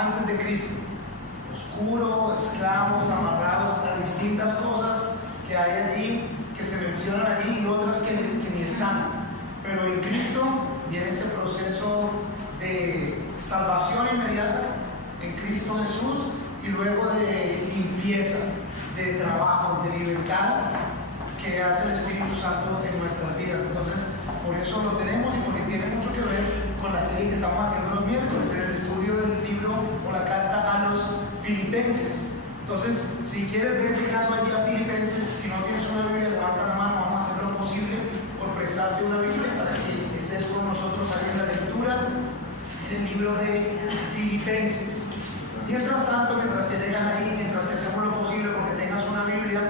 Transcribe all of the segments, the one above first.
antes de Cristo. Oscuro, esclavos, amarrados a distintas cosas que hay allí, que se mencionan allí y otras que ni están. Pero en Cristo viene ese proceso de salvación inmediata en Cristo Jesús y luego de limpieza, de trabajo, de libertad que hace el Espíritu Santo en nuestras vidas. Entonces, por eso lo tenemos y porque tiene mucho que ver con la serie que estamos haciendo los miércoles, en el estudio del libro o la carta a los Filipenses. Entonces, si quieres ver llegando allí a Filipenses, si no tienes una Biblia, levanta la mano, vamos a hacer lo posible por prestarte una Biblia para que estés con nosotros ahí en la lectura, en el libro de Filipenses. Mientras tanto, mientras que llegan ahí, mientras que hacemos lo posible porque tengas una Biblia,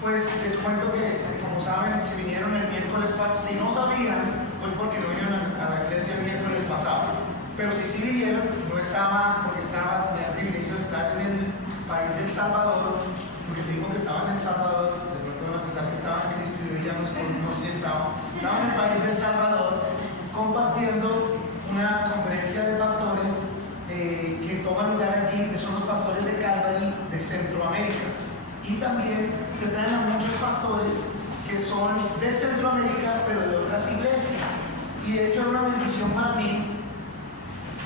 pues les cuento que, como saben, si vinieron el miércoles pasado, si no sabían, fue porque no vinieron a la iglesia el miércoles pasado. Pero si sí vinieron, no estaba, porque tenía el privilegio de estar en el país del Salvador, porque si digo que estaba en El Salvador, de pronto van a pensar que estaba en Cristo y hoy ya no sí estaba en el país del Salvador, compartiendo una conferencia de pastores que toma lugar allí, que son los pastores de Calvary de Centroamérica. Y también se traen a muchos pastores que son de Centroamérica, pero de otras iglesias. Y de hecho era una bendición para mí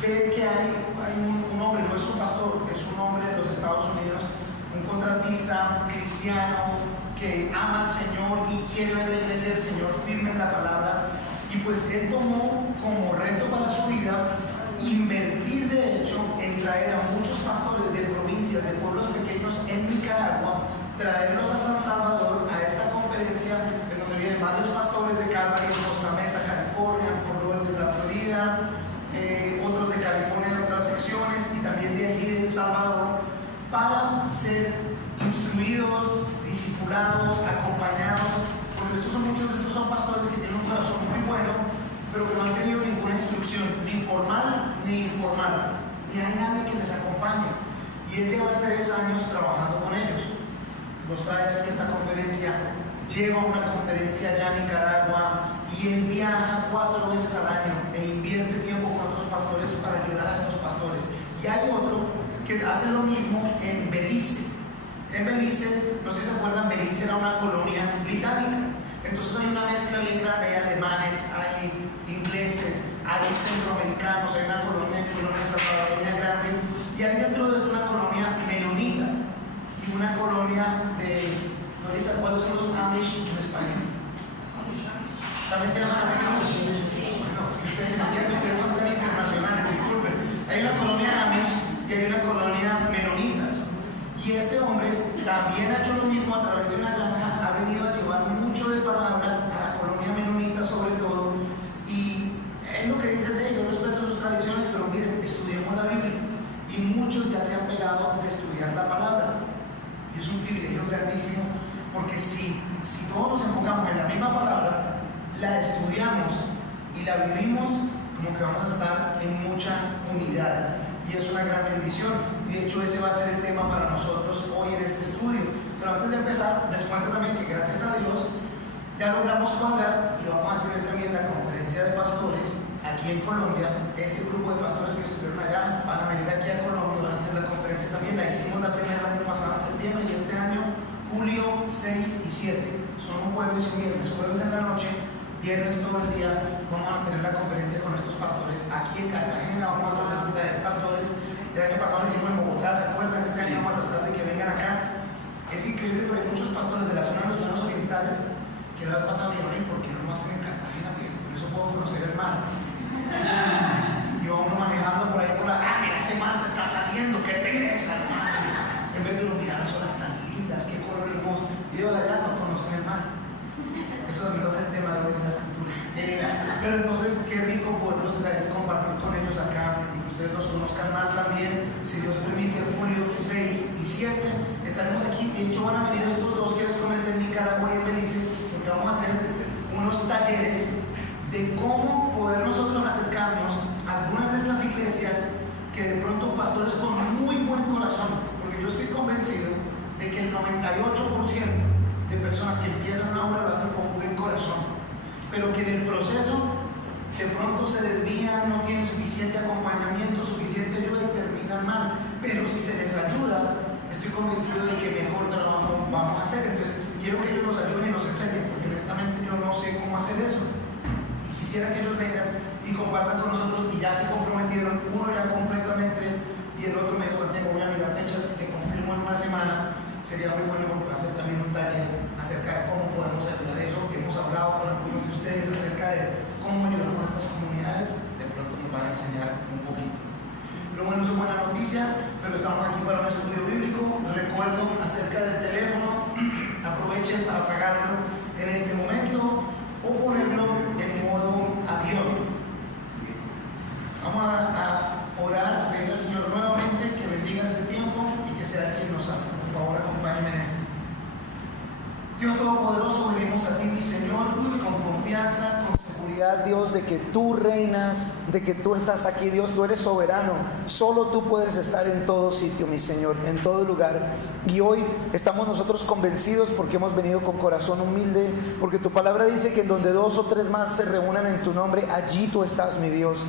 ver que hay un hombre, no es un pastor, es un hombre de los Estados Unidos, un contratista cristiano que ama al Señor y quiere ver la iglesia del Señor firme en la palabra. Y pues él tomó como reto para su vida invertir de hecho en traer a muchos pastores de provincias, de pueblos pequeños en Nicaragua, traerlos a San Salvador a esta conferencia en donde vienen varios pastores de Calvary en Costa Mesa, California, en Fort Lauderdale, la Florida, otros de California de otras secciones y también de allí de El Salvador, para ser instruidos, discipulados, acompañados, porque muchos de estos son pastores que tienen un corazón muy bueno, pero que no han tenido ninguna instrucción, ni formal ni informal, ni hay nadie que les acompañe. Y él lleva 3 años trabajando con ellos. Los trae aquí a esta conferencia, lleva una conferencia allá en Nicaragua y él viaja 4 veces al año e invierte tiempo con otros pastores para ayudar a estos pastores. Y hay otro que hace lo mismo en Belice. En Belice, no sé si se acuerdan, Belice era una colonia británica. Entonces hay una mezcla bien grande, hay alemanes, hay ingleses, hay centroamericanos, hay una colonia salvadoreña grande, y hay dentro de esto una colonia menonita y una colonia de, ahorita, ¿cuáles son los Amish en español? También se llaman Amish. Bueno, ustedes son tan internacionales, disculpen. Hay una colonia Amish y hay una colonia menonita. Y este hombre también ha hecho lo mismo a través de una granja, ha venido a llevar mucho de palabra a la colonia menonita sobre todo, y él lo que dice es, yo respeto sus tradiciones, pero miren, estudiemos la Biblia, y muchos ya se han pegado de estudiar la palabra, y es un privilegio grandísimo, porque si todos nos enfocamos en la misma palabra, la estudiamos y la vivimos, como que vamos a estar en mucha unidad. Y es una gran bendición. De hecho, ese va a ser el tema para nosotros hoy en este estudio. Pero antes de empezar, les cuento también que gracias a Dios ya logramos cuadrar y vamos a tener también la conferencia de pastores aquí en Colombia. Este grupo de pastores que estuvieron allá van a venir aquí a Colombia, van a hacer la conferencia también. La hicimos la primera el año pasado, en septiembre, y este año, julio 6 y 7. Son un jueves y un viernes. Jueves en la noche, viernes todo el día, vamos a tener la conferencia con estos pastores aquí en Cartagena. Vamos a tratar de traer pastores. El año pasado lo hicimos en Bogotá, ¿se acuerdan? Este año vamos a tratar de que vengan acá. Es increíble, pero hay muchos pastores de la zona de los llanos orientales que la vez pasada dijeron, ¿y por qué no lo hacen en Cartagena? Por eso puedo conocer el mar. Y vamos manejando por ahí por la, mira, ese mar se está saliendo, qué pereza el mar. En vez de mirar las olas tan lindas, qué color hermoso. Y ellos de allá no conocen el mar. Eso también va a ser el tema de hoy en la escritura. Pero entonces, qué rico poderlos traer, compartir con ellos acá y que ustedes los conozcan más también. Si Dios permite, julio 6 y 7 estaremos aquí. De hecho, van a venir estos dos que les comenté en Nicaragua y en Belice, porque vamos a hacer unos talleres de cómo poder nosotros acercarnos a algunas de estas iglesias que de pronto pastores con muy buen corazón, porque yo estoy convencido de que el 98% de personas que empiezan una obra lo hacen con buen corazón, pero que en el proceso de pronto se desvían, no tienen suficiente acompañamiento, suficiente ayuda y terminan estoy convencido de que mejor trabajo vamos a hacer. Entonces, quiero que ellos nos ayuden y nos enseñen, porque honestamente yo no sé cómo hacer eso. Y quisiera que ellos vengan y compartan con nosotros, y ya se comprometieron, uno ya completamente y el otro me dijo: Santiago, voy a mirar fechas y te confirmo en una semana. Sería muy bueno porque va a ser también un taller acerca de cómo podemos ayudar eso. Hemos hablado con algunos de ustedes acerca de cómo ayudamos a estas comunidades. De pronto nos van a enseñar un poquito. Lo bueno son buenas noticias, pero estamos aquí para un estudio bíblico. Les recuerdo acerca del teléfono: aprovechen para apagarlo en este momento o ponerlo en modo avión. Vamos a orar, a pedir al Señor nuevamente que bendiga este tiempo y que sea quien nos hable. Por favor, acompáñenme en esto. Dios Todopoderoso, venimos a ti, mi Señor, con confianza, con seguridad, Dios, de que tú reinas, de que tú estás aquí, Dios, tú eres soberano. Solo tú puedes estar en todo sitio, mi Señor, en todo lugar. Y hoy estamos nosotros convencidos porque hemos venido con corazón humilde, porque tu palabra dice que en donde 2 o 3 más se reúnan en tu nombre, allí tú estás, mi Dios.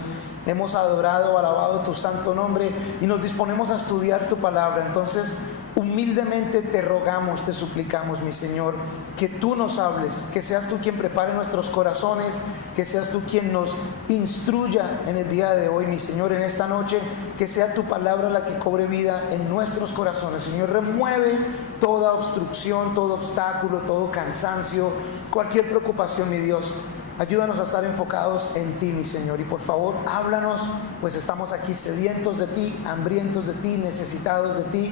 Hemos adorado, alabado tu santo nombre y nos disponemos a estudiar tu palabra. Entonces, humildemente te rogamos, te suplicamos, mi Señor, que tú nos hables, que seas tú quien prepare nuestros corazones, que seas tú quien nos instruya en el día de hoy, mi Señor, en esta noche, que sea tu palabra la que cobre vida en nuestros corazones. Señor, remueve toda obstrucción, todo obstáculo, todo cansancio, cualquier preocupación, mi Dios. Ayúdanos a estar enfocados en ti, mi Señor, y por favor, háblanos, pues estamos aquí sedientos de ti, hambrientos de ti, necesitados de ti.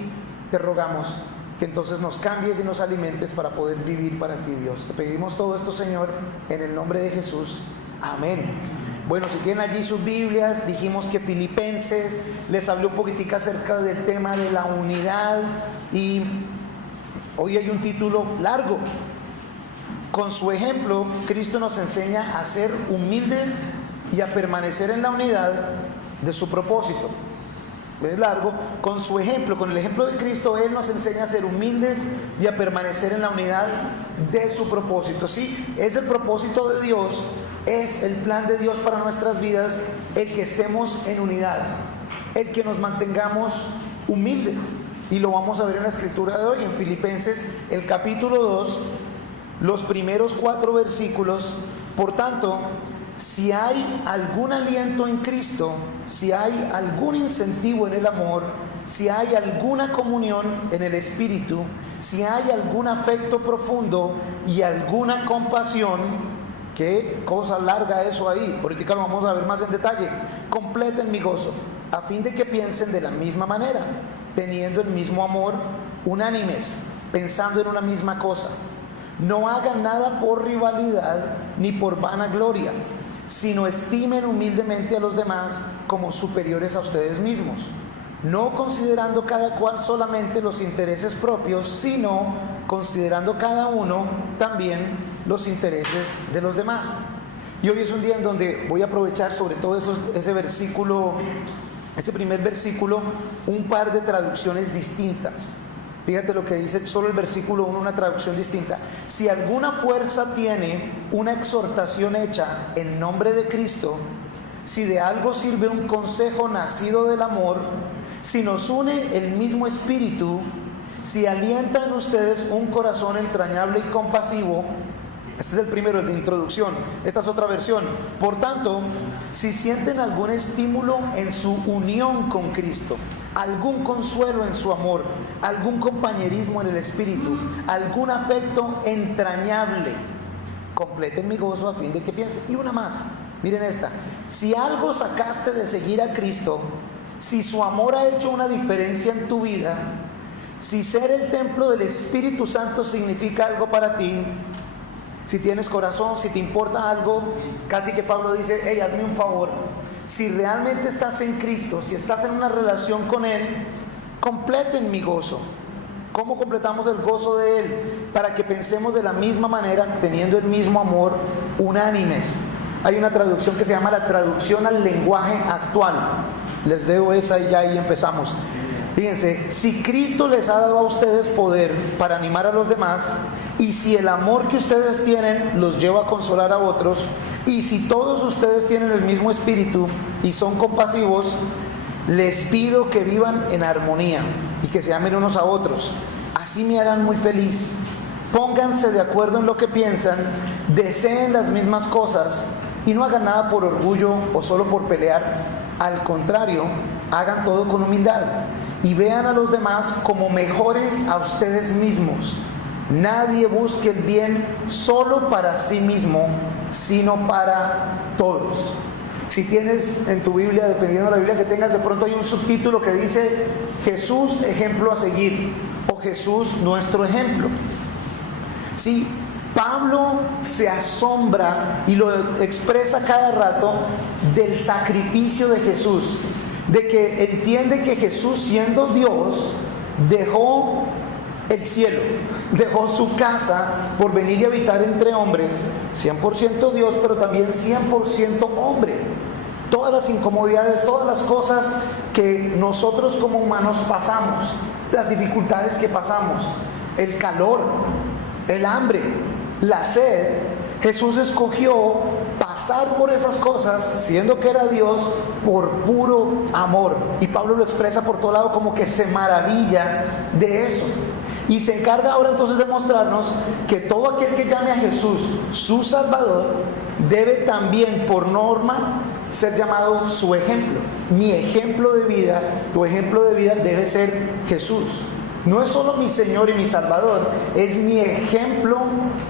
Te rogamos que entonces nos cambies y nos alimentes para poder vivir para ti, Dios. Te pedimos todo esto, Señor, en el nombre de Jesús. Amén. Bueno, si tienen allí sus Biblias, dijimos que Filipenses les hablé un poquitica acerca del tema de la unidad, y hoy hay un título largo. Con su ejemplo, Cristo nos enseña a ser humildes y a permanecer en la unidad de su propósito. Es largo. Con su ejemplo, con el ejemplo de Cristo, Él nos enseña a ser humildes y a permanecer en la unidad de su propósito. Sí, es el propósito de Dios, es el plan de Dios para nuestras vidas, el que estemos en unidad, el que nos mantengamos humildes. Y lo vamos a ver en la escritura de hoy, en Filipenses, el capítulo 2, los primeros 4 versículos. Por tanto, si hay algún aliento en Cristo, si hay algún incentivo en el amor, si hay alguna comunión en el Espíritu, si hay algún afecto profundo y alguna compasión, qué cosa larga eso ahí, ahorita lo vamos a ver más en detalle, completen mi gozo, a fin de que piensen de la misma manera, teniendo el mismo amor, unánimes, pensando en una misma cosa. No hagan nada por rivalidad ni por vanagloria, sino estimen humildemente a los demás como superiores a ustedes mismos, no considerando cada cual solamente los intereses propios, sino considerando cada uno también los intereses de los demás. Y hoy es un día en donde voy a aprovechar sobre todo ese versículo, ese primer versículo, un par de traducciones distintas. Fíjate lo que dice solo el versículo 1, una traducción distinta. Si alguna fuerza tiene una exhortación hecha en nombre de Cristo, si de algo sirve un consejo nacido del amor, si nos une el mismo espíritu, si alienta en ustedes un corazón entrañable y compasivo. Este es el primero, el de introducción. Esta es otra versión. Por tanto, si sienten algún estímulo en su unión con Cristo, algún consuelo en su amor, algún compañerismo en el espíritu, algún afecto entrañable, completen mi gozo a fin de que piensen. Y una más, miren esta: si algo sacaste de seguir a Cristo, si su amor ha hecho una diferencia en tu vida, si ser el templo del Espíritu Santo significa algo para ti, si tienes corazón, si te importa algo, casi que Pablo dice: hey, hazme un favor. Si realmente estás en Cristo, si estás en una relación con Él, completen mi gozo. ¿Cómo completamos el gozo de Él? Para que pensemos de la misma manera, teniendo el mismo amor, unánimes. Hay una traducción que se llama la traducción al lenguaje actual. Les dejo esa y ya ahí empezamos. Fíjense, si Cristo les ha dado a ustedes poder para animar a los demás, y si el amor que ustedes tienen los lleva a consolar a otros, y si todos ustedes tienen el mismo espíritu y son compasivos, les pido que vivan en armonía. ¿Y que se amen unos a otros. Así me harán muy feliz. Pónganse de acuerdo en lo que piensan, deseen las mismas cosas y no hagan nada por orgullo o solo por pelear. Al contrario, hagan todo con humildad y vean a los demás como mejores a ustedes mismos. Nadie busque el bien solo para sí mismo, sino para todos. Si tienes en tu Biblia, dependiendo de la Biblia que tengas, de pronto hay un subtítulo que dice Jesús, ejemplo a seguir, o Jesús, nuestro ejemplo. Sí, Pablo se asombra y lo expresa cada rato del sacrificio de Jesús, de que entiende que Jesús, siendo Dios, dejó el cielo, dejó su casa por venir y habitar entre hombres, 100% Dios, pero también 100% hombre. Todas las incomodidades, todas las cosas que nosotros como humanos pasamos, las dificultades que pasamos, el calor, el hambre, la sed, Jesús escogió pasar por esas cosas, siendo que era Dios, por puro amor. Y Pablo lo expresa por todo lado como que se maravilla de eso. Y se encarga ahora entonces de mostrarnos que todo aquel que llame a Jesús su Salvador debe también por norma ser llamado su ejemplo. Mi ejemplo de vida, tu ejemplo de vida debe ser Jesús. No es solo mi Señor y mi Salvador, es mi ejemplo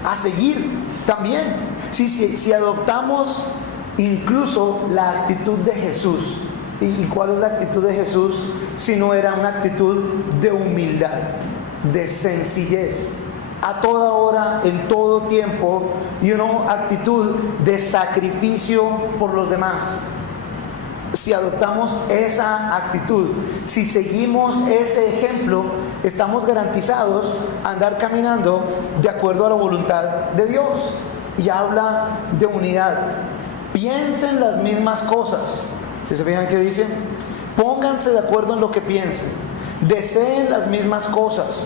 a seguir también. Si adoptamos incluso la actitud de Jesús. ¿Y cuál es la actitud de Jesús? Si no era una actitud de humildad, de sencillez, a toda hora, en todo tiempo, y una actitud de sacrificio por los demás. Si adoptamos esa actitud, si seguimos ese ejemplo, estamos garantizados a andar caminando de acuerdo a la voluntad de Dios. Y habla de unidad. Piensen las mismas cosas. ¿Sí se fijan qué dice? Pónganse de acuerdo en lo que piensen. Deseen las mismas cosas.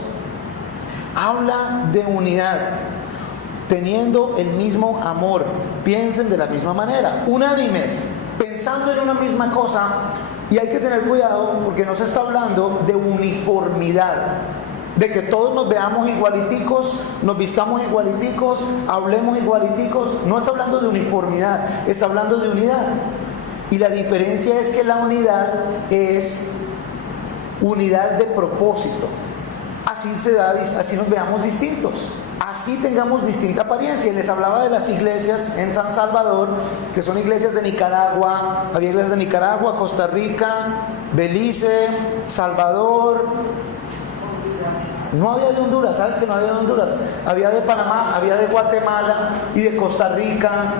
Habla de unidad, teniendo el mismo amor. Piensen de la misma manera, unánimes, pensando en una misma cosa. Y hay que tener cuidado porque no se está hablando de uniformidad, de que todos nos veamos igualiticos, nos vistamos igualiticos, hablemos igualiticos. No está hablando de uniformidad, está hablando de unidad. Y la diferencia es que la unidad es unidad de propósito. Así se da, así nos veamos distintos, así tengamos distinta apariencia. Les hablaba de las iglesias en San Salvador, que son iglesias de Nicaragua. Había iglesias de Nicaragua, Costa Rica, Belice, Salvador. No había de Honduras, ¿sabes que no había de Honduras? Había de Panamá, había de Guatemala y de Costa Rica.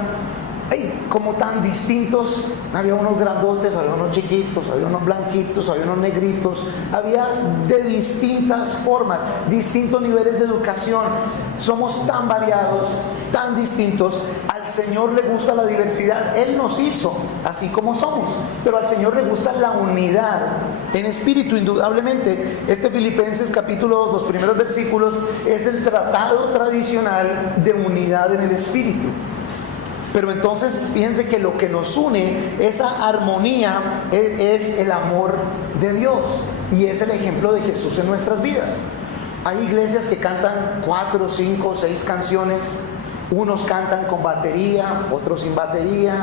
Ay, como tan distintos. Había unos grandotes, había unos chiquitos, había unos blanquitos, había unos negritos. Había de distintas formas, distintos niveles de educación. Somos tan variados, tan distintos. Al Señor le gusta la diversidad. Él nos hizo así como somos, pero al Señor le gusta la unidad en espíritu, indudablemente. Filipenses capítulo 2, los primeros versículos, es el tratado tradicional de unidad en el espíritu. Pero entonces fíjense que lo que nos une, esa armonía, es el amor de Dios y es el ejemplo de Jesús en nuestras vidas. Hay iglesias que cantan 4, 5, 6 canciones. Unos cantan con batería, otros sin batería.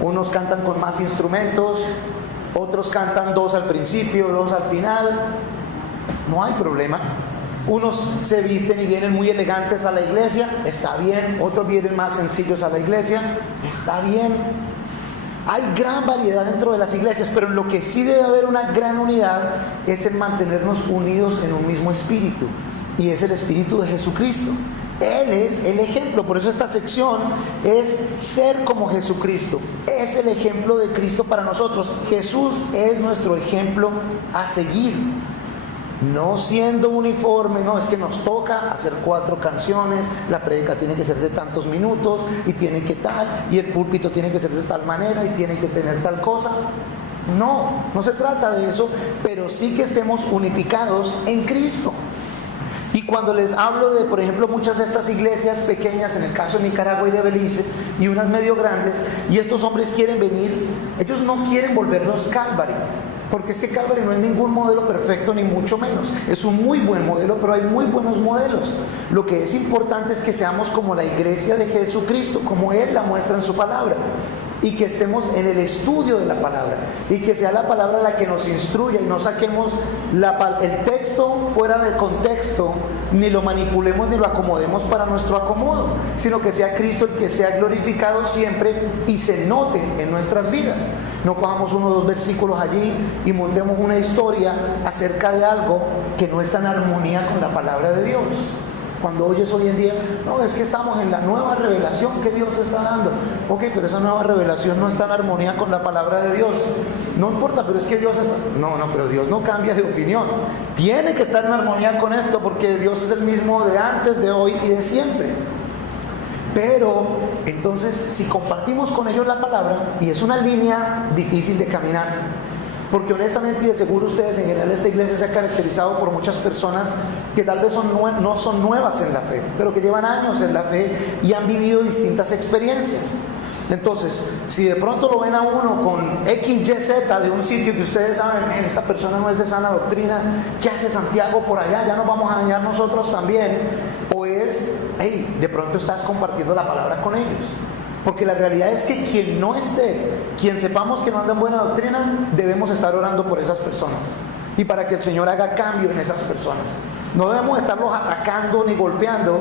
Unos cantan con más instrumentos, otros cantan 2 al principio, 2 al final. No hay problema. Unos se visten y vienen muy elegantes a la iglesia, está bien. Otros vienen más sencillos a la iglesia, está bien. Hay gran variedad dentro de las iglesias, pero en lo que sí debe haber una gran unidad es en mantenernos unidos en un mismo espíritu, y es el espíritu de Jesucristo. Él es el ejemplo. Por eso esta sección es ser como Jesucristo. Es el ejemplo de Cristo para nosotros. Jesús es nuestro ejemplo a seguir. No siendo uniforme, no, es que nos toca hacer 4 canciones, la prédica tiene que ser de tantos minutos, y tiene que tal, y el púlpito tiene que ser de tal manera, y tiene que tener tal cosa. No se trata de eso, pero sí que estemos unificados en Cristo. Y cuando les hablo de, por ejemplo, muchas de estas iglesias pequeñas, en el caso de Nicaragua y de Belice, y unas medio grandes, y estos hombres quieren venir, ellos no quieren volvernos Calvary. Porque es que Calvary no es ningún modelo perfecto, ni mucho menos. Es un muy buen modelo, pero hay muy buenos modelos. Lo que es importante es que seamos como la iglesia de Jesucristo, como Él la muestra en su palabra. Y que estemos en el estudio de la palabra. Y que sea la palabra la que nos instruya y no saquemos el texto fuera de contexto, ni lo manipulemos ni lo acomodemos para nuestro acomodo, sino que sea Cristo el que sea glorificado siempre y se note en nuestras vidas. No cojamos uno o dos versículos allí y montemos una historia acerca de algo que no está en armonía con la palabra de Dios. Cuando oyes hoy en día, no, es que estamos en la nueva revelación que Dios está dando. Ok, pero esa nueva revelación no está en armonía con la palabra de Dios. No importa, pero es que Dios está... No, pero Dios no cambia de opinión. Tiene que estar en armonía con esto porque Dios es el mismo de antes, de hoy y de siempre. Pero, entonces, si compartimos con ellos la palabra, y es una línea difícil de caminar, porque honestamente y de seguro ustedes en general esta iglesia se ha caracterizado por muchas personas que tal vez no son nuevas en la fe, pero que llevan años en la fe y han vivido distintas experiencias. Entonces, si de pronto lo ven a uno con XYZ de un sitio que ustedes saben, esta persona no es de sana doctrina, ¿qué hace Santiago por allá? Ya nos vamos a dañar nosotros también. O es, hey, de pronto estás compartiendo la palabra con ellos. Porque la realidad es que quien sepamos que no anda en buena doctrina, debemos estar orando por esas personas. Y para que el Señor haga cambio en esas personas. No debemos estarlos atacando ni golpeando.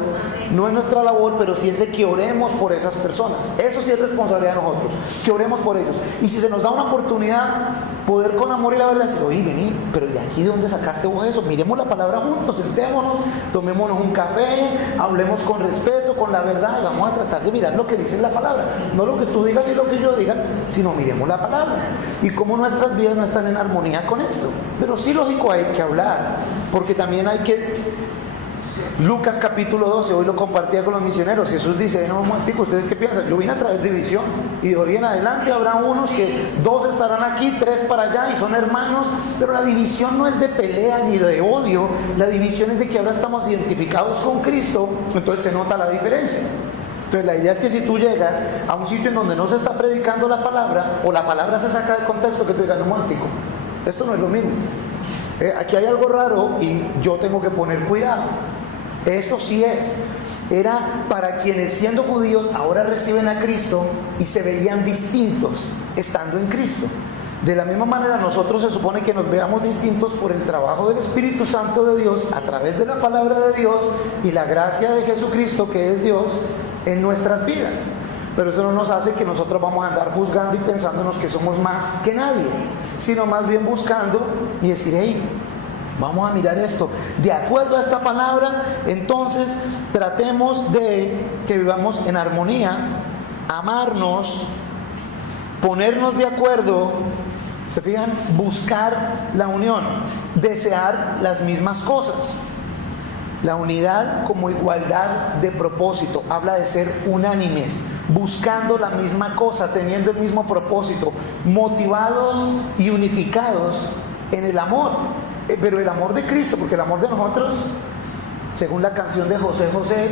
No es nuestra labor, pero sí es de que oremos por esas personas. Eso sí es responsabilidad de nosotros, que oremos por ellos. Y si se nos da una oportunidad, poder con amor y la verdad decir, oye, vení, pero ¿de aquí de dónde sacaste vos eso? Miremos la palabra juntos, sentémonos, tomémonos un café, hablemos con respeto, con la verdad, y vamos a tratar de mirar lo que dice la palabra. No lo que tú digas ni lo que yo diga, sino miremos la palabra. Y cómo nuestras vidas no están en armonía con esto. Pero sí, lógico, hay que hablar, porque también hay que... Lucas capítulo 12, hoy lo compartía con los misioneros. Jesús dice, no, momentico, ¿ustedes qué piensan? Yo vine a traer división, y de hoy en adelante habrá unos que 2 estarán aquí, 3 para allá, y son hermanos. Pero la división no es de pelea ni de odio, la división es de que ahora estamos identificados con Cristo. Entonces se nota la diferencia. Entonces la idea es que si tú llegas a un sitio en donde no se está predicando la palabra, o la palabra se saca de contexto, que tú digas, no, momentico, esto no es lo mismo. Aquí hay algo raro y yo tengo que poner cuidado. Eso sí es. Era para quienes siendo judíos ahora reciben a Cristo y se veían distintos estando en Cristo. De la misma manera nosotros se supone que nos veamos distintos por el trabajo del Espíritu Santo de Dios a través de la palabra de Dios y la gracia de Jesucristo, que es Dios, en nuestras vidas. Pero eso no nos hace que nosotros vamos a andar juzgando y pensándonos que somos más que nadie, sino más bien buscando y decir, hey, vamos a mirar esto. De acuerdo a esta palabra, entonces tratemos de que vivamos en armonía, amarnos, ponernos de acuerdo, ¿se fijan? Buscar la unión, desear las mismas cosas. La unidad como igualdad de propósito, habla de ser unánimes, buscando la misma cosa, teniendo el mismo propósito, motivados y unificados en el amor. Pero el amor de Cristo, porque el amor de nosotros, según la canción de José José,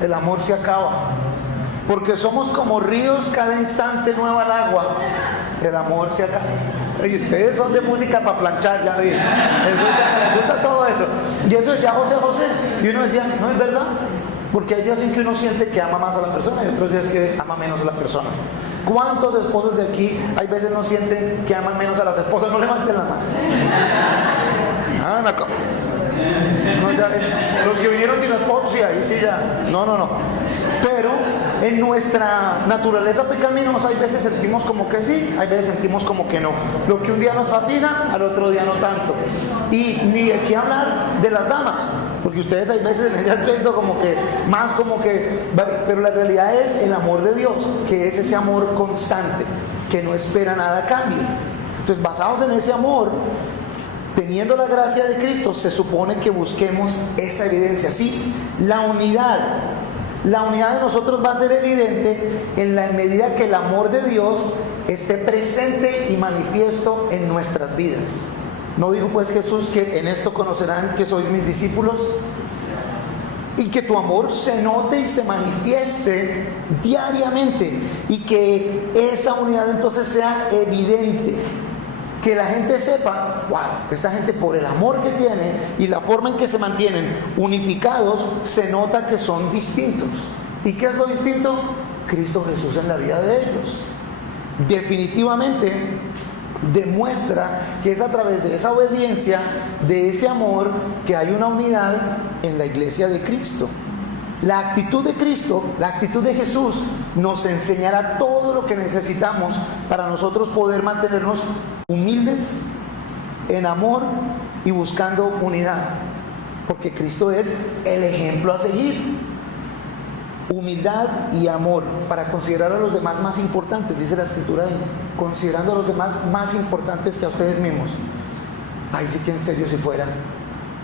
el amor se acaba. Porque somos como ríos, cada instante nueva al agua. El amor se acaba. Y ustedes son de música para planchar, ya ven. Les gusta todo eso. Y eso decía José José. Y uno decía, no es verdad. Porque hay días en que uno siente que ama más a la persona y otros días que ama menos a la persona. ¿Cuántos esposos de aquí hay veces no sienten que aman menos a las esposas? No levanten la mano. No, ya, los que vinieron sin esposos, sí, ahí sí ya. No. Pero en nuestra naturaleza pecaminosa hay veces sentimos como que sí, hay veces sentimos como que no. Lo que un día nos fascina, al otro día no tanto. Y ni de qué hablar de las damas, porque ustedes hay veces en ese aspecto como que más como que... Pero la realidad es el amor de Dios, que es ese amor constante, que no espera nada a cambio. Entonces, basados en ese amor, teniendo la gracia de Cristo, se supone que busquemos esa evidencia. Sí, la unidad de nosotros va a ser evidente en la medida que el amor de Dios esté presente y manifiesto en nuestras vidas. ¿No dijo pues Jesús que en esto conocerán que sois mis discípulos? Y que tu amor se note y se manifieste diariamente y que esa unidad entonces sea evidente. que la gente sepa, wow, esta gente por el amor que tiene y la forma en que se mantienen unificados, se nota que son distintos. ¿Y qué es lo distinto? Cristo Jesús en la vida de ellos. Definitivamente demuestra que es a través de esa obediencia, de ese amor, que hay una unidad en la iglesia de Cristo. La actitud de Cristo, la actitud de Jesús, nos enseñará todo lo que necesitamos para nosotros poder mantenernos humildes, en amor y buscando unidad. Porque Cristo es el ejemplo a seguir. Humildad y amor para considerar a los demás más importantes, dice la escritura ahí, considerando a los demás más importantes que a ustedes mismos. Ay, sí que en serio si fuera.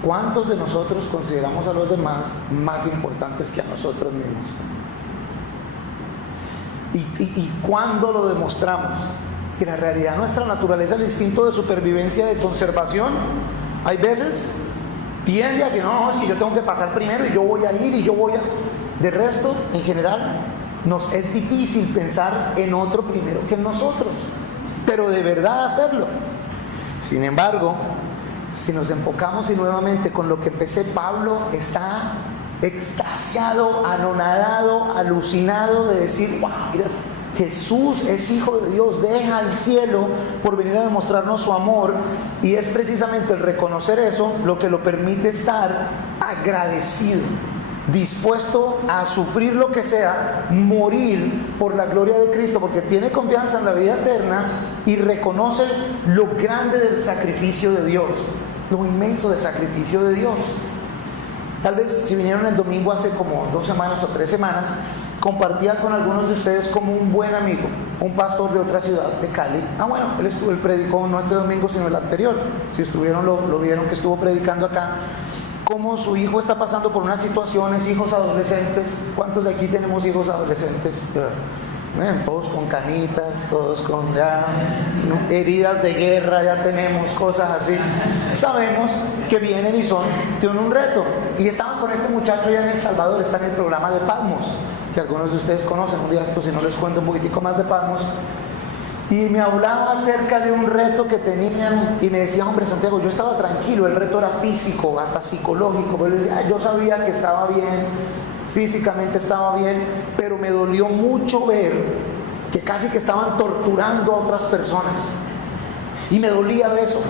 ¿Cuántos de nosotros consideramos a los demás más importantes que a nosotros mismos? ¿Y cuándo lo demostramos? Que la realidad, nuestra naturaleza, el instinto de supervivencia, de conservación, hay veces tiende a que no, es que yo tengo que pasar primero y yo voy a ir y yo voy a... De resto, en general, nos es difícil pensar en otro primero que en nosotros, pero de verdad hacerlo. Sin embargo, si nos enfocamos y nuevamente con lo que empecé, Pablo está extasiado, anonadado, alucinado de decir, wow, mira, Jesús es Hijo de Dios, deja el cielo por venir a demostrarnos su amor, y es precisamente el reconocer eso lo que lo permite estar agradecido, dispuesto a sufrir lo que sea, morir por la gloria de Cristo, porque tiene confianza en la vida eterna y reconoce lo grande del sacrificio de Dios, lo inmenso del sacrificio de Dios. Tal vez si vinieron el domingo hace como 2 semanas o 3 semanas, compartía con algunos de ustedes como un buen amigo, un pastor de otra ciudad, de Cali. Bueno, él predicó no este domingo sino el anterior, si estuvieron lo vieron que estuvo predicando acá, cómo su hijo está pasando por unas situaciones, hijos adolescentes. ¿Cuántos de aquí tenemos hijos adolescentes? Todos con canitas, todos con ya heridas de guerra, ya tenemos cosas así. Sabemos que vienen y tienen un reto. Y estaban con este muchacho ya en El Salvador, está en el programa de Patmos, que algunos de ustedes conocen. Un día después, si no les cuento un poquitico más de Patmos. Y me hablaba acerca de un reto que tenían y me decía, hombre Santiago, yo estaba tranquilo, el reto era físico, hasta psicológico, pero yo sabía que estaba bien, físicamente estaba bien, pero me dolió mucho ver que casi que estaban torturando a otras personas. Y me dolía eso.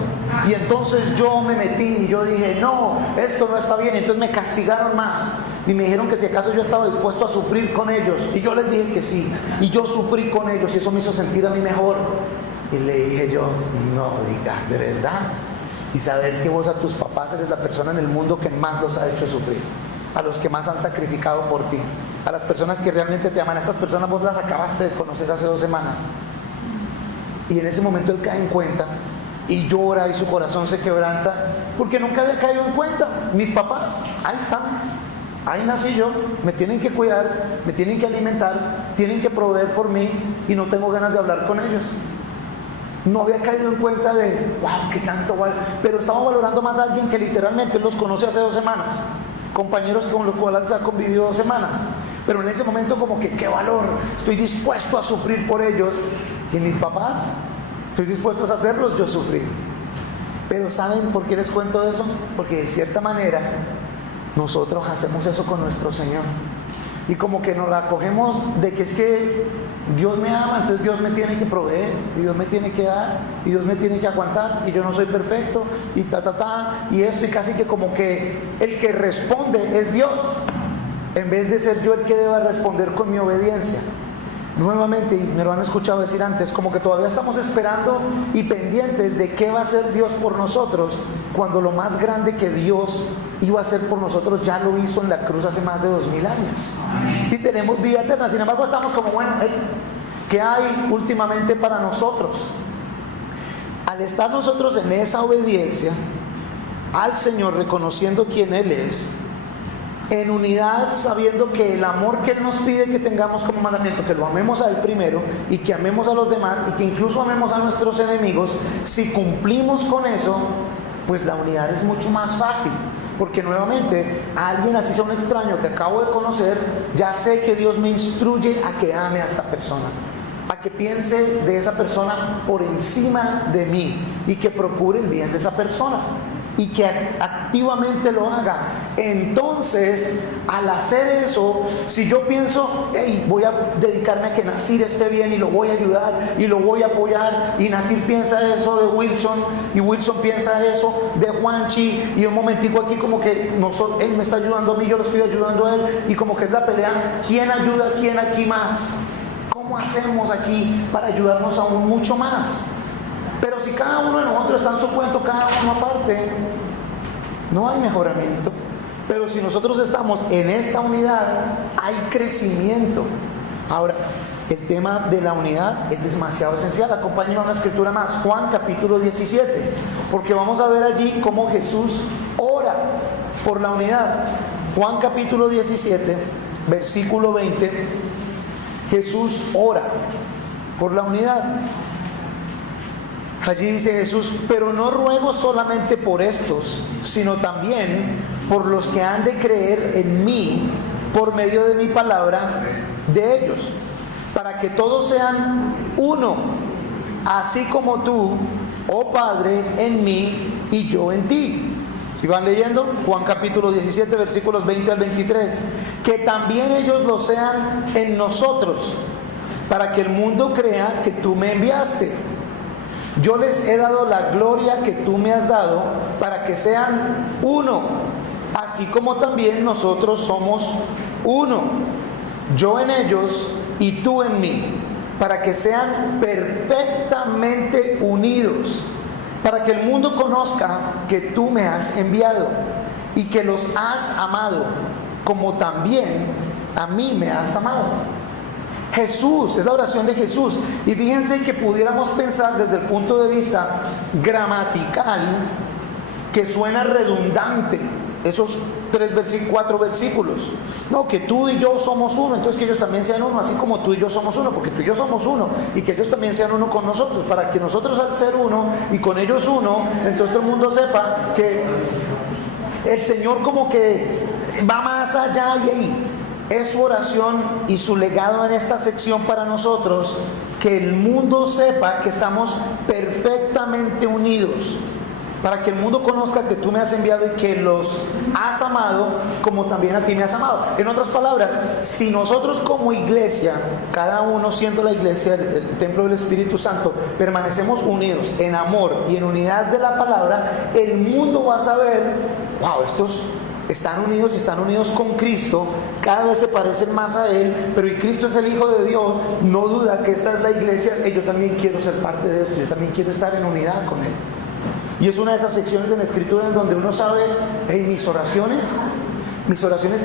Y entonces yo me metí y yo dije, no, esto no está bien. Y entonces me castigaron más. Y me dijeron que si acaso yo estaba dispuesto a sufrir con ellos. Y yo les dije que sí. Y yo sufrí con ellos y eso me hizo sentir a mí mejor. Y le dije yo, no digas, ¿de verdad? Y saber que vos a tus papás eres la persona en el mundo que más los ha hecho sufrir. A los que más han sacrificado por ti. A las personas que realmente te aman. A estas personas vos las acabaste de conocer hace 2 semanas. Y en ese momento él cae en cuenta y llora y su corazón se quebranta porque nunca había caído en cuenta. Mis papás, ahí están, ahí nací yo, me tienen que cuidar, me tienen que alimentar, tienen que proveer por mí y no tengo ganas de hablar con ellos. No había caído en cuenta de, wow, qué tanto vale. Pero estamos valorando más a alguien que literalmente los conoce hace 2 semanas, compañeros con los cuales ha convivido 2 semanas. Pero en ese momento como que qué valor, estoy dispuesto a sufrir por ellos. Y mis papás, estoy dispuesto a hacerlos yo sufrir. Pero ¿saben por qué les cuento eso? Porque de cierta manera nosotros hacemos eso con nuestro Señor. Y como que nos la cogemos de que es que Dios me ama, entonces Dios me tiene que proveer, y Dios me tiene que dar, y Dios me tiene que aguantar, y yo no soy perfecto, y y esto, y casi que como que el que responde es Dios, en vez de ser yo el que deba responder con mi obediencia. Nuevamente, y me lo han escuchado decir antes, como que todavía estamos esperando y pendientes de qué va a hacer Dios por nosotros, cuando lo más grande que Dios iba a hacer por nosotros ya lo hizo en la cruz hace más de 2000 años. Y tenemos vida eterna. Sin embargo, estamos como, bueno, ¿qué hay últimamente para nosotros? Al estar nosotros en esa obediencia al Señor, reconociendo quién Él es, en unidad, sabiendo que el amor que Él nos pide que tengamos como mandamiento, que lo amemos a Él primero y que amemos a los demás y que incluso amemos a nuestros enemigos, si cumplimos con eso, pues la unidad es mucho más fácil. Porque nuevamente, a alguien así sea un extraño que acabo de conocer, ya sé que Dios me instruye a que ame a esta persona, a que piense de esa persona por encima de mí, y que procure el bien de esa persona y que activamente lo haga. Entonces, al hacer eso, si yo pienso, hey, voy a dedicarme a que Nasir esté bien y lo voy a ayudar y lo voy a apoyar, y Nasir piensa eso de Wilson y Wilson piensa eso de Juanchi, y un momentico aquí como que él me está ayudando a mí, yo lo estoy ayudando a él, y como que es la pelea, ¿quién ayuda a quién aquí más? ¿Cómo hacemos aquí para ayudarnos aún mucho más? Pero si cada uno de nosotros está en su cuento, cada uno aparte, no hay mejoramiento. Pero si nosotros estamos en esta unidad, hay crecimiento. Ahora, el tema de la unidad es demasiado esencial. Acompáñenme a una escritura más, Juan capítulo 17, porque vamos a ver allí cómo Jesús ora por la unidad. Juan capítulo 17, versículo 20, Jesús ora por la unidad. Allí dice Jesús: pero no ruego solamente por estos, sino también por los que han de creer en mí por medio de mi palabra de ellos, para que todos sean uno, así como tú, oh Padre, en mí y yo en ti. Si van leyendo, Juan capítulo 17, versículos 20 al 23, que también ellos lo sean en nosotros, para que el mundo crea que tú me enviaste. Yo les he dado la gloria que tú me has dado, para que sean uno, así como también nosotros somos uno, yo en ellos y tú en mí, para que sean perfectamente unidos, para que el mundo conozca que tú me has enviado y que los has amado, como también a mí me has amado. Jesús, es la oración de Jesús. Y fíjense que pudiéramos pensar desde el punto de vista gramatical que suena redundante esos 4 versículos. No, que tú y yo somos uno, entonces que ellos también sean uno, así como tú y yo somos uno, porque tú y yo somos uno, y que ellos también sean uno con nosotros, para que nosotros, al ser uno y con ellos uno, entonces todo el mundo sepa que el Señor como que va más allá, y ahí es su oración y su legado en esta sección para nosotros, que el mundo sepa que estamos perfectamente unidos, para que el mundo conozca que tú me has enviado y que los has amado como también a ti me has amado. En otras palabras, si nosotros como iglesia, cada uno siendo la iglesia, el templo del Espíritu Santo, permanecemos unidos en amor y en unidad de la palabra, el mundo va a saber, wow, estos están unidos y están unidos con Cristo, cada vez se parecen más a Él, pero y Cristo es el Hijo de Dios, no duda que esta es la iglesia, yo también quiero ser parte de esto, yo también quiero estar en unidad con Él. Y es una de esas secciones en la Escritura en donde uno sabe, hey, mis oraciones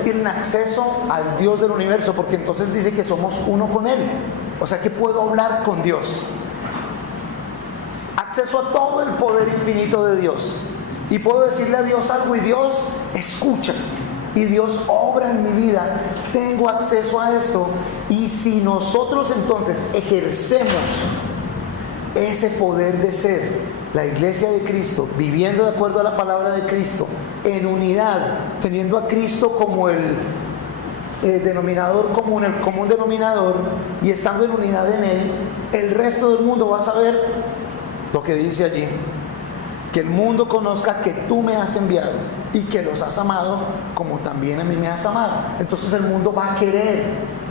tienen acceso al Dios del universo, porque entonces dice que somos uno con Él, o sea que puedo hablar con Dios, acceso a todo el poder infinito de Dios. Y puedo decirle a Dios algo y Dios escucha. Y Dios obra en mi vida. Tengo acceso a esto. Y si nosotros entonces ejercemos ese poder de ser la iglesia de Cristo, viviendo de acuerdo a la palabra de Cristo, en unidad, teniendo a Cristo como el denominador común, el común denominador, y estando en unidad en Él, el resto del mundo va a saber lo que dice allí. Que el mundo conozca que tú me has enviado y que los has amado como también a mí me has amado. Entonces el mundo va a querer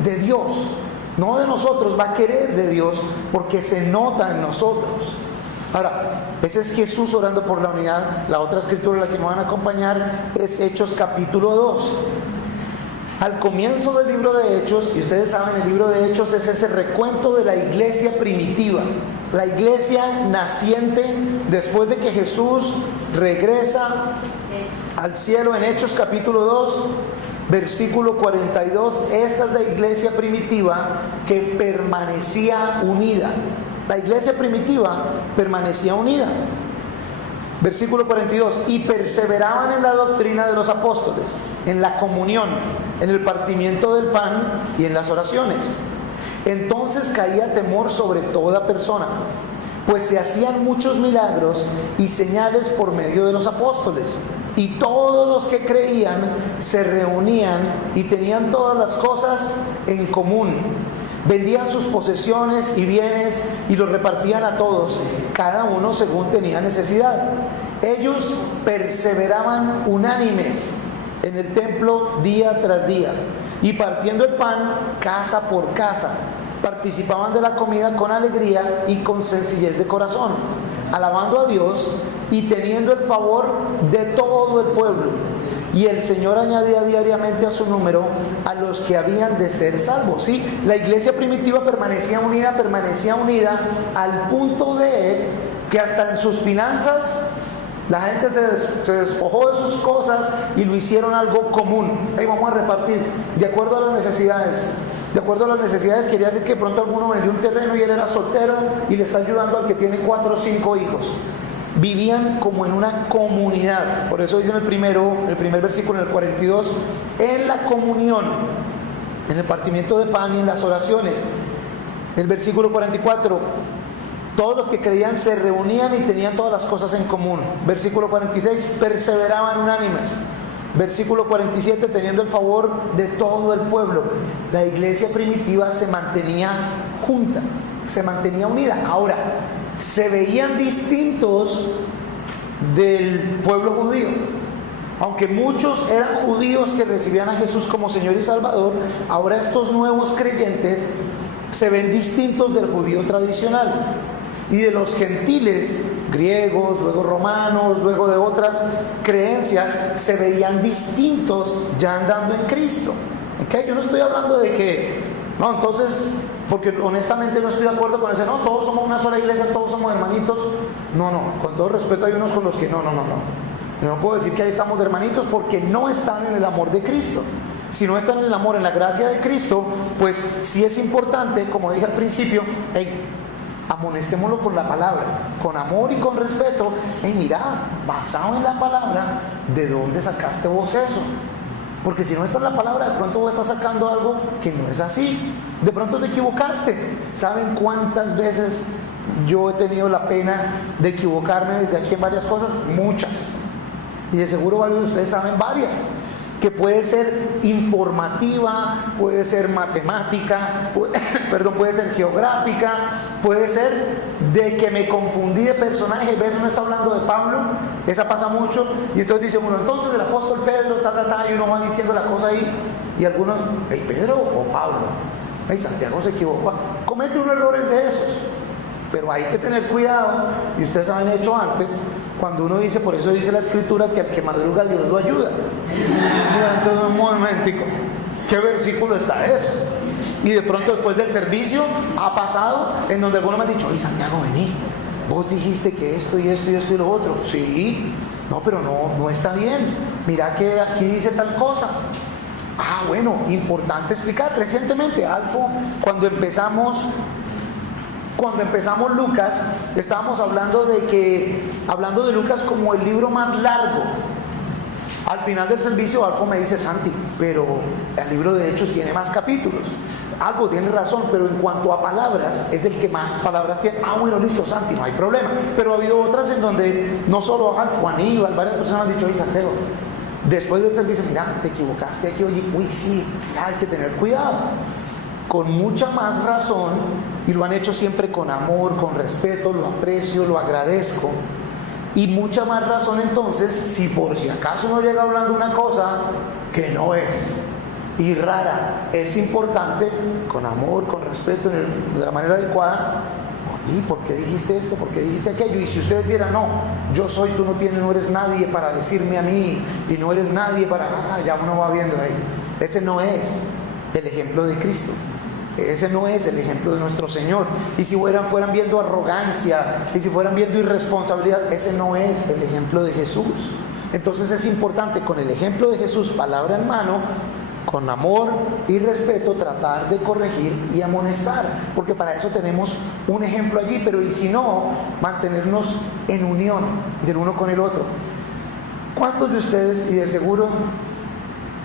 de Dios, no de nosotros, va a querer de Dios porque se nota en nosotros. Ahora, ese es Jesús orando por la unidad. La otra escritura en la que me van a acompañar es Hechos capítulo 2. Al comienzo del libro de Hechos, y ustedes saben, el libro de Hechos es ese recuento de la iglesia primitiva, la iglesia naciente después de que Jesús regresa al cielo. En Hechos capítulo 2, versículo 42, esta es la iglesia primitiva que permanecía unida. La iglesia primitiva permanecía unida. Versículo 42, y perseveraban en la doctrina de los apóstoles, en la comunión, en el partimiento del pan y en las oraciones. Entonces caía temor sobre toda persona, pues se hacían muchos milagros y señales por medio de los apóstoles. Y todos los que creían se reunían y tenían todas las cosas en común. Vendían sus posesiones y bienes y los repartían a todos, cada uno según tenía necesidad. Ellos perseveraban unánimes en el templo día tras día, y partiendo el pan casa por casa, participaban de la comida con alegría y con sencillez de corazón, alabando a Dios y teniendo el favor de todo el pueblo. Y el Señor añadía diariamente a su número a los que habían de ser salvos. ¿Sí? La iglesia primitiva permanecía unida al punto de que hasta en sus finanzas la gente se despojó de sus cosas y lo hicieron algo común. Ahí vamos a repartir de acuerdo a las necesidades. De acuerdo a las necesidades, quería decir que de pronto alguno vendió un terreno y él era soltero y le está ayudando al que tiene 4 o 5 hijos. Vivían como en una comunidad. Por eso dice en el primer versículo, en el 42, en la comunión, en el partimiento de pan y en las oraciones. El versículo 44, todos los que creían se reunían y tenían todas las cosas en común. Versículo 46, perseveraban unánimes. Versículo 47, teniendo el favor de todo el pueblo. La iglesia primitiva se mantenía junta, se mantenía unida. Ahora, se veían distintos del pueblo judío. Aunque muchos eran judíos que recibían a Jesús como Señor y Salvador, ahora estos nuevos creyentes se ven distintos del judío tradicional y de los gentiles, griegos, luego romanos, luego de otras creencias, se veían distintos ya andando en Cristo. ¿Okay? Yo no estoy hablando de que, no, entonces, porque honestamente no estoy de acuerdo con ese, no, todos somos una sola iglesia, todos somos hermanitos. No, con todo respeto hay unos con los que no. Yo no puedo decir que ahí estamos de hermanitos porque no están en el amor de Cristo. Si no están en el amor, en la gracia de Cristo, pues sí es importante, como dije al principio, amonestémoslo con la palabra, con amor y con respeto. Mira, basado en la palabra, ¿de dónde sacaste vos eso? Porque si no está en la palabra, de pronto vos estás sacando algo que no es así. De pronto te equivocaste. ¿Saben cuántas veces yo he tenido la pena de equivocarme desde aquí en varias cosas? Muchas. Y de seguro varios de ustedes saben varias. Que puede ser informativa, puede ser matemática, puede ser geográfica, puede ser de que me confundí de personaje. ¿Ves? Uno está hablando de Pablo, esa pasa mucho, y entonces dice uno, entonces el apóstol Pedro, y uno va diciendo la cosa ahí, y algunos, ¿Pedro o Pablo? Santiago se equivocó. Comete unos errores de esos, pero hay que tener cuidado, y ustedes han hecho antes, cuando uno dice, por eso dice la escritura que al que madruga Dios lo ayuda. Entonces, un momentico, ¿qué versículo está eso? Y de pronto después del servicio ha pasado en donde alguno me ha dicho, oye Santiago, vení, vos dijiste que esto y esto y esto y lo otro. Sí, no, pero no está bien. Mira que aquí dice tal cosa. Bueno, importante explicar. Recientemente, Alfo, cuando empezamos Lucas, estábamos hablando de Lucas como el libro más largo. Al final del servicio, Alfo me dice, Santi, pero el libro de Hechos tiene más capítulos. Alfo tiene razón, pero en cuanto a palabras, es el que más palabras tiene. Bueno, listo, Santi, no hay problema. Pero ha habido otras en donde no solo Alfo, Aníbal, varias personas han dicho, oye, Santiago, después del servicio, mira, te equivocaste aquí, oye, sí, hay que tener cuidado. Con mucha más razón, y lo han hecho siempre con amor, con respeto, lo aprecio, lo agradezco. Y mucha más razón entonces, si por si acaso uno llega hablando una cosa que no es, y rara, es importante, con amor, con respeto, de la manera adecuada. ¿Y por qué dijiste esto? ¿Por qué dijiste aquello? Y si ustedes vieran, no, yo soy, tú no eres nadie para decirme a mí, y no eres nadie para, ya uno va viendo ahí. Ese no es el ejemplo de Cristo. Ese no es el ejemplo de nuestro Señor. Y si fueran viendo arrogancia, y si fueran viendo irresponsabilidad, ese no es el ejemplo de Jesús. Entonces es importante, con el ejemplo de Jesús, palabra en mano, con amor y respeto, tratar de corregir y amonestar, porque para eso tenemos un ejemplo allí. Pero y si no, mantenernos en unión del uno con el otro. ¿Cuántos de ustedes, y de seguro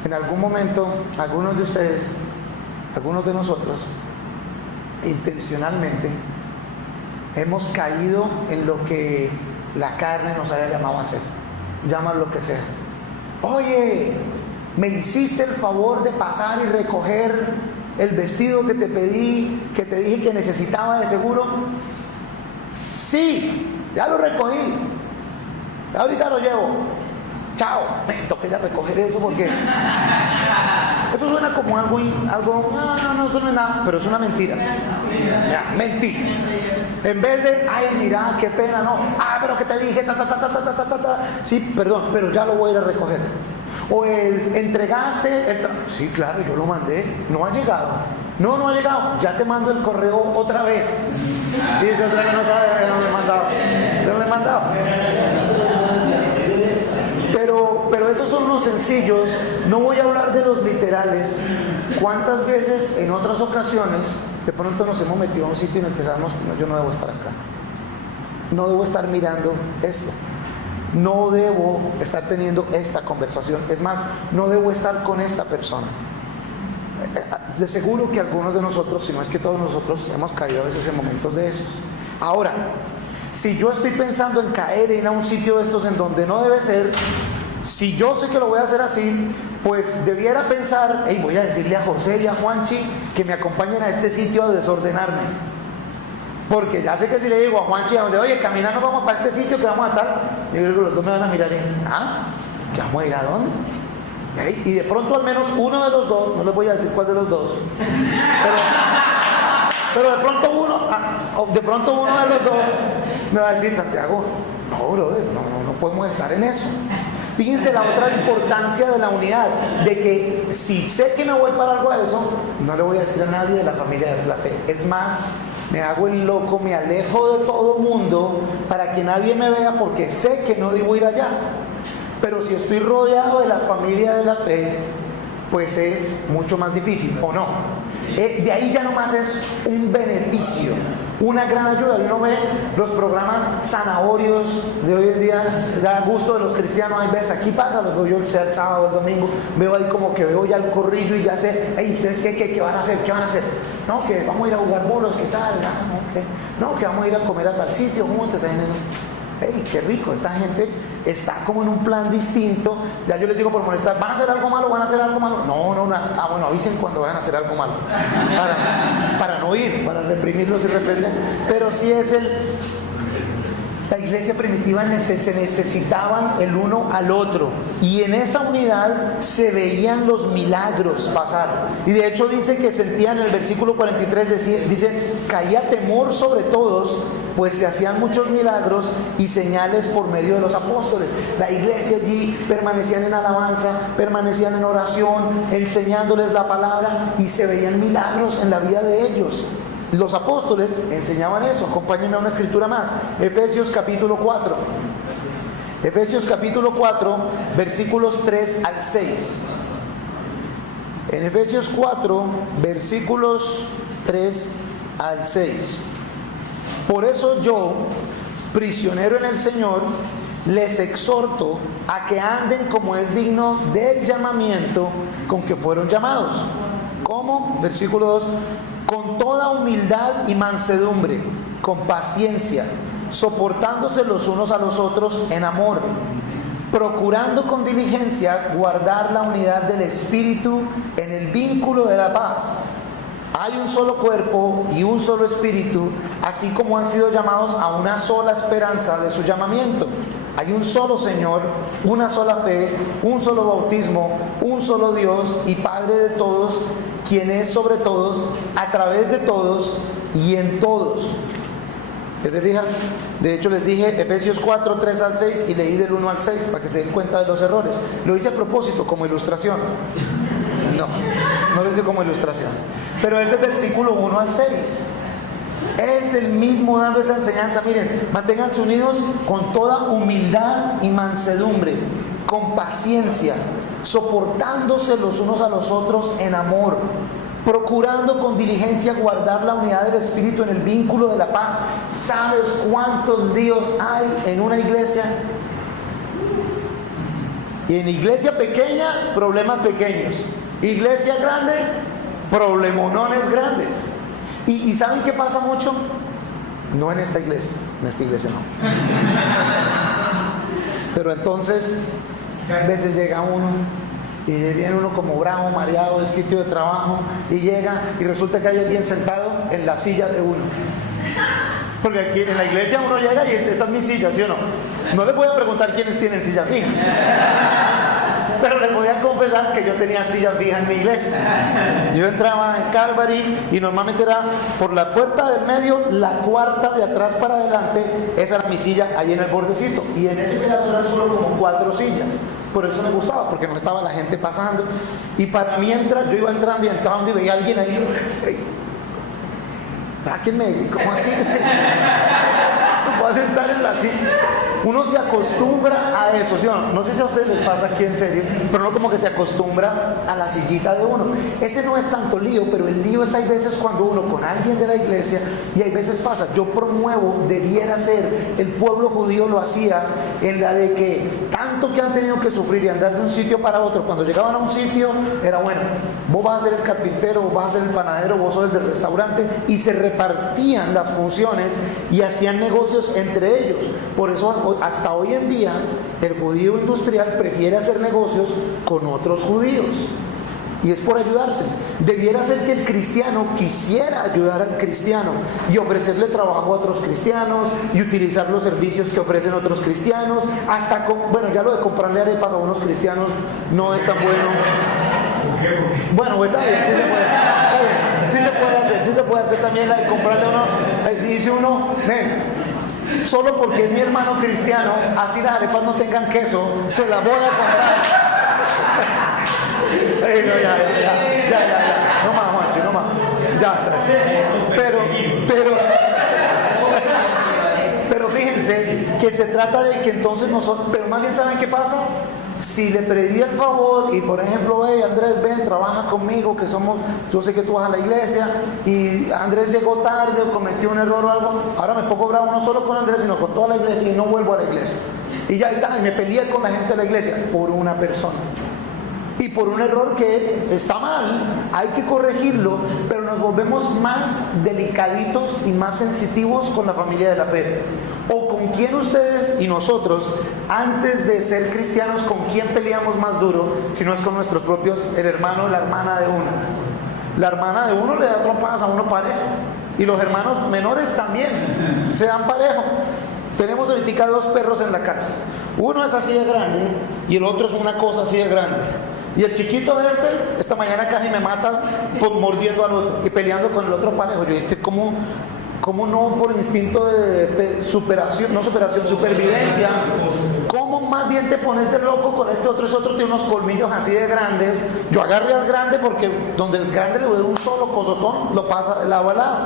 en algún momento, algunos de ustedes, algunos de nosotros, intencionalmente hemos caído en lo que la carne nos haya llamado a hacer? Llama lo que sea. Oye, me hiciste el favor de pasar y recoger el vestido que te pedí, que te dije que necesitaba de seguro. Sí, ya lo recogí. Ahorita lo llevo. Chao. Me toca ir a recoger eso porque eso suena como algo no, eso no es nada, pero es una mentira. Ya, mentí. En vez de, ay, mira, qué pena, no. Ah, pero que te dije, sí, perdón, pero ya lo voy a ir a recoger. O entregaste, sí, claro, yo lo mandé, no ha llegado. No ha llegado, ya te mando el correo otra vez. Y dice otra vez, no sabe, no le he mandado. No le he mandado. Pero esos son los sencillos. No voy a hablar de los literales. ¿Cuántas veces en otras ocasiones de pronto nos hemos metido a un sitio en el que sabemos, no, yo no debo estar acá, no debo estar mirando esto, no debo estar teniendo esta conversación, es más, no debo estar con esta persona? De seguro que algunos de nosotros, si no es que todos nosotros, hemos caído a veces en momentos de esos. Ahora, si yo estoy pensando en caer en un sitio de estos en donde no debe ser, si yo sé que lo voy a hacer así, pues debiera pensar, hey, voy a decirle a José y a Juanchi que me acompañen a este sitio a desordenarme. Porque ya sé que si le digo a Juanchi y a José, oye, caminando vamos para este sitio que vamos a tal, y los dos me van a mirar y, ¿que vamos a ir a dónde? Hey, y de pronto al menos uno de los dos, no les voy a decir cuál de los dos, pero de pronto uno de los dos me va a decir, Santiago, no, brother, no podemos estar en eso. Fíjense la otra importancia de la unidad, de que si sé que me voy para algo de eso, no le voy a decir a nadie de la familia de la fe. Es más, me hago el loco, me alejo de todo mundo para que nadie me vea porque sé que no debo ir allá. Pero si estoy rodeado de la familia de la fe, pues es mucho más difícil, ¿o no? De ahí ya nomás es un beneficio, una gran ayuda. Uno ve los programas zanahorios de hoy en día, da gusto de los cristianos. Hay veces aquí pasa, los veo yo el sábado, el domingo, veo ahí como que veo ya el corrillo y ya sé, hey, ¿ustedes qué van a hacer? ¿Qué van a hacer? No, que vamos a ir a jugar bolos, ¿qué tal? No, que vamos a ir a comer a tal sitio, juntos. Hey, qué rico, esta gente está como en un plan distinto. Ya yo les digo por molestar, ¿van a hacer algo malo? ¿Van a hacer algo malo? No, bueno, avisen cuando vayan a hacer algo malo para no ir, para reprimirlos y reprender. Pero sí es la iglesia primitiva se necesitaban el uno al otro, y en esa unidad se veían los milagros pasar. Y de hecho dice que sentían, en el versículo 43 dice, caía temor sobre todos, pues se hacían muchos milagros y señales por medio de los apóstoles. La iglesia allí permanecían en alabanza, permanecían en oración, enseñándoles la palabra, y se veían milagros en la vida de ellos. Los apóstoles enseñaban eso. Acompáñenme a una escritura más. Efesios capítulo 4. Efesios capítulo 4, versículos 3 al 6. En Efesios 4, versículos 3 al 6. Por eso yo, prisionero en el Señor, les exhorto a que anden como es digno del llamamiento con que fueron llamados. ¿Cómo? Versículo 2. Con toda humildad y mansedumbre, con paciencia, soportándose los unos a los otros en amor, procurando con diligencia guardar la unidad del Espíritu en el vínculo de la paz. Hay un solo cuerpo y un solo Espíritu, así como han sido llamados a una sola esperanza de su llamamiento. Hay un solo Señor, una sola fe, un solo bautismo, un solo Dios y Padre de todos, quien es sobre todos, a través de todos y en todos. ¿Qué te fijas? De hecho les dije Efesios 4, 3 al 6 y leí del 1 al 6 para que se den cuenta de los errores. Lo hice a propósito, como ilustración. No lo hice como ilustración. Pero es del versículo 1 al 6. Es el mismo dando esa enseñanza. Miren, manténganse unidos con toda humildad y mansedumbre, con paciencia, soportándose los unos a los otros en amor, procurando con diligencia guardar la unidad del Espíritu en el vínculo de la paz. ¿Sabes cuántos líos hay en una iglesia? Y en iglesia pequeña, problemas pequeños. Iglesia grande, problemonones grandes. ¿Y saben qué pasa mucho? No en esta iglesia no. Pero entonces, a veces llega uno y viene uno como bravo, mareado del sitio de trabajo, y llega y resulta que hay alguien sentado en la silla de uno. Porque aquí en la iglesia uno llega y esta es mi silla, ¿sí o no? No les voy a preguntar quiénes tienen silla fija, pero les voy a confesar que yo tenía silla fija en mi iglesia. Yo entraba en Calvary y normalmente era por la puerta del medio, la cuarta de atrás para adelante, esa era mi silla ahí en el bordecito. Y en ese pedazo eran solo como 4 sillas. Por eso me gustaba, porque no estaba la gente pasando. Y para mientras yo iba entrando y veía a alguien ahí, sáquenme, ¿cómo así? No puedo sentar en la silla. Uno se acostumbra a eso, ¿sí o no? No sé si a ustedes les pasa aquí en serio, pero no como que se acostumbra a la sillita de uno. Ese no es tanto lío, pero el lío es hay veces cuando uno con alguien de la iglesia, y hay veces pasa, yo promuevo, debiera ser, el pueblo judío lo hacía, en la de que tanto que han tenido que sufrir y andar de un sitio para otro, cuando llegaban a un sitio, era bueno, vos vas a ser el carpintero, vos vas a ser el panadero, vos sos el del restaurante, y se repartían las funciones y hacían negocios entre ellos. Por eso hasta hoy en día el judío industrial prefiere hacer negocios con otros judíos, y es por ayudarse. Debiera ser que el cristiano quisiera ayudar al cristiano y ofrecerle trabajo a otros cristianos y utilizar los servicios que ofrecen otros cristianos, hasta bueno, ya lo de comprarle arepas a unos cristianos no es tan bueno. Bueno, está bien, sí se puede, está bien, sí se puede hacer también la de comprarle a uno, dice uno, ven, solo porque es mi hermano cristiano, así las arepas no tengan queso, se las voy a comprar. No, ya. No más, Juancho, no más. Ya está. Pero fíjense que se trata de que entonces nosotros, pero más bien, ¿saben qué pasa? Si le pedí el favor y por ejemplo, hey Andrés, ven, trabaja conmigo, que somos, yo sé que tú vas a la iglesia, y Andrés llegó tarde o cometió un error o algo, ahora me pongo bravo no solo con Andrés, sino con toda la iglesia, y no vuelvo a la iglesia. Y ya está, y me peleé con la gente de la iglesia por una persona. Y por un error que está mal, hay que corregirlo, pero nos volvemos más delicaditos y más sensitivos con la familia de la fe. O con quién ustedes y nosotros, antes de ser cristianos, con quién peleamos más duro, si no es con nuestros propios, el hermano o la hermana de uno. La hermana de uno le da trompadas a uno parejo, y los hermanos menores también se dan parejo. Tenemos ahorita 2 perros en la casa. Uno es así de grande y el otro es una cosa así de grande. Y el chiquito esta mañana casi me mata por mordiendo al otro y peleando con el otro parejo. Yo dije, ¿cómo no por instinto de supervivencia? ¿Cómo más bien te pones de loco con este otro? Ese otro tiene unos colmillos así de grandes. Yo agarré al grande porque donde el grande le doy un solo cosotón, lo pasa de lado a lado.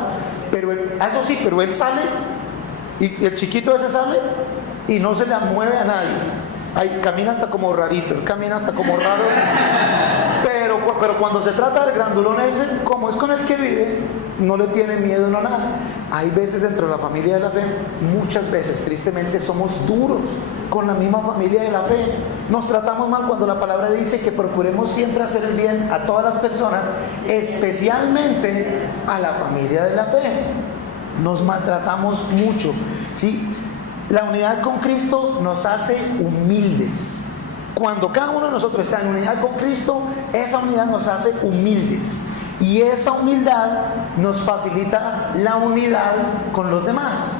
Pero eso sí, pero él sale y el chiquito ese sale y no se le mueve a nadie. Ay, camina hasta como rarito, él camina hasta como raro, pero cuando se trata del grandulón ese, como es con el que vive, no le tiene miedo, no nada. Hay veces dentro de la familia de la fe, muchas veces tristemente somos duros con la misma familia de la fe. Nos tratamos mal cuando la palabra dice que procuremos siempre hacer el bien a todas las personas, especialmente a la familia de la fe. Nos maltratamos mucho, ¿sí? La unidad con Cristo nos hace humildes. Cuando cada uno de nosotros está en unidad con Cristo, esa unidad nos hace humildes. Y esa humildad nos facilita la unidad con los demás.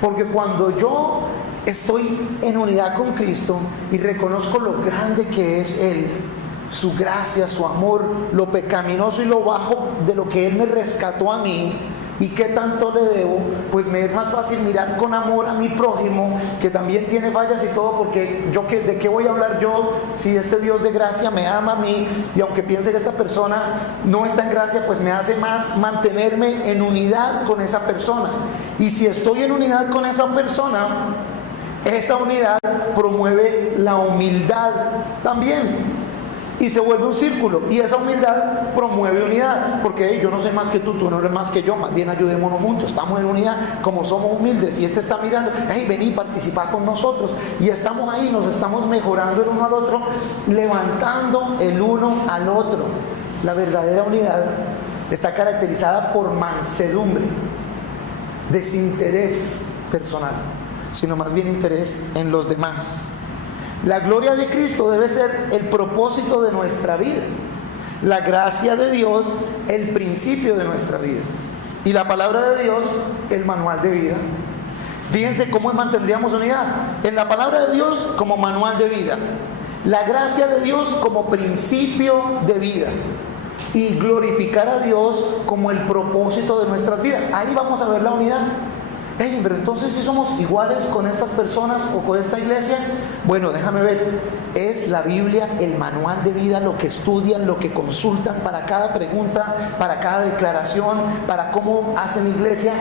Porque cuando yo estoy en unidad con Cristo y reconozco lo grande que es Él, su gracia, su amor, lo pecaminoso y lo bajo de lo que Él me rescató a mí, ¿y qué tanto le debo? Pues me es más fácil mirar con amor a mi prójimo, que también tiene fallas y todo, porque ¿de qué voy a hablar yo si este Dios de gracia me ama a mí? Y aunque piense que esta persona no está en gracia, pues me hace más mantenerme en unidad con esa persona. Y si estoy en unidad con esa persona, esa unidad promueve la humildad también. Y se vuelve un círculo, y esa humildad promueve unidad, porque yo no soy más que tú no eres más que yo, más bien ayudémonos juntos, estamos en unidad, como somos humildes, y está mirando, hey, vení, participa con nosotros, y estamos ahí, nos estamos mejorando el uno al otro, levantando el uno al otro. La verdadera unidad está caracterizada por mansedumbre, desinterés personal, sino más bien interés en los demás. La gloria de Cristo debe ser el propósito de nuestra vida. La gracia de Dios, el principio de nuestra vida. y la palabra de Dios, el manual de vida. Fíjense cómo mantendríamos unidad. En la palabra de Dios como manual de vida, la gracia de Dios como principio de vida y glorificar a Dios como el propósito de nuestras vidas. Ahí vamos a ver la unidad. Hey, pero entonces si somos iguales con estas personas o con esta iglesia, bueno, déjame ver, es la Biblia el manual de vida, lo que estudian, lo que consultan para cada pregunta, para cada declaración, para cómo hacen iglesia.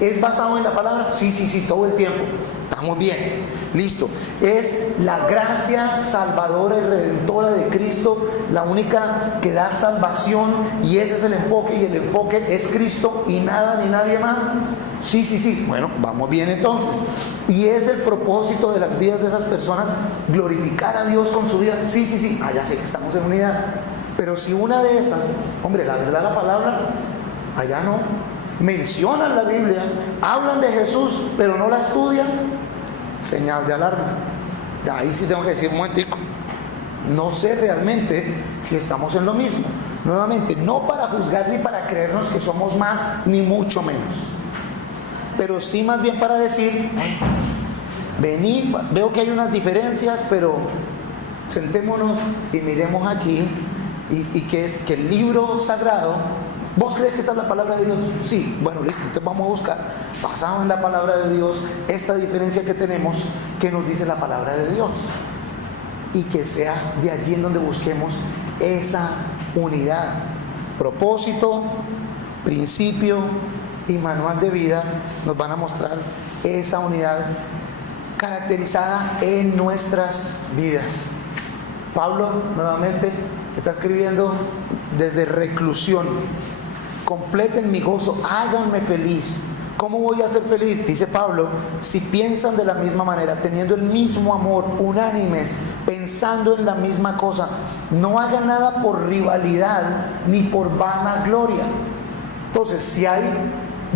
¿Es basado en la palabra? Sí, todo el tiempo. Estamos bien, listo. Es la gracia salvadora y redentora de Cristo, la única que da salvación, y ese es el enfoque, y el enfoque es Cristo y nada ni nadie más. Sí. Bueno, vamos bien entonces. Y es el propósito de las vidas de esas personas glorificar a Dios con su vida. Sí. Ya sé que estamos en unidad. Pero si una de esas, hombre, la verdad la palabra, allá no. Mencionan la Biblia, hablan de Jesús, pero no la estudian, señal de alarma. Ya ahí sí tengo que decir un momentico. No sé realmente si estamos en lo mismo. Nuevamente, no para juzgar ni para creernos que somos más, ni mucho menos. Pero sí más bien para decir, vení, veo que hay unas diferencias, pero sentémonos y miremos aquí y que el libro sagrado, ¿vos crees que esta es la palabra de Dios? Sí, bueno, listo, entonces vamos a buscar, basado en la palabra de Dios, esta diferencia que tenemos, que nos dice la palabra de Dios. Y que sea de allí en donde busquemos esa unidad, propósito, principio y manual de vida nos van a mostrar esa unidad caracterizada en nuestras vidas. Pablo nuevamente está escribiendo desde reclusión. Completen mi gozo, háganme feliz. ¿Cómo voy a ser feliz? Dice Pablo, si piensan de la misma manera, teniendo el mismo amor, unánimes, pensando en la misma cosa. No hagan nada por rivalidad ni por vanagloria. Entonces, si hay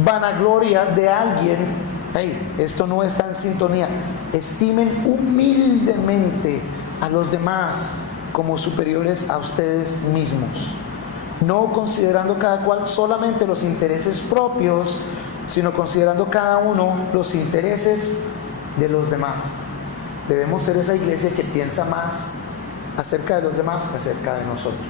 vanagloria de alguien, esto no está en sintonía. Estimen humildemente a los demás como superiores a ustedes mismos, no considerando cada cual solamente los intereses propios, sino considerando cada uno los intereses de los demás. Debemos ser esa iglesia que piensa más acerca de los demás que acerca de nosotros.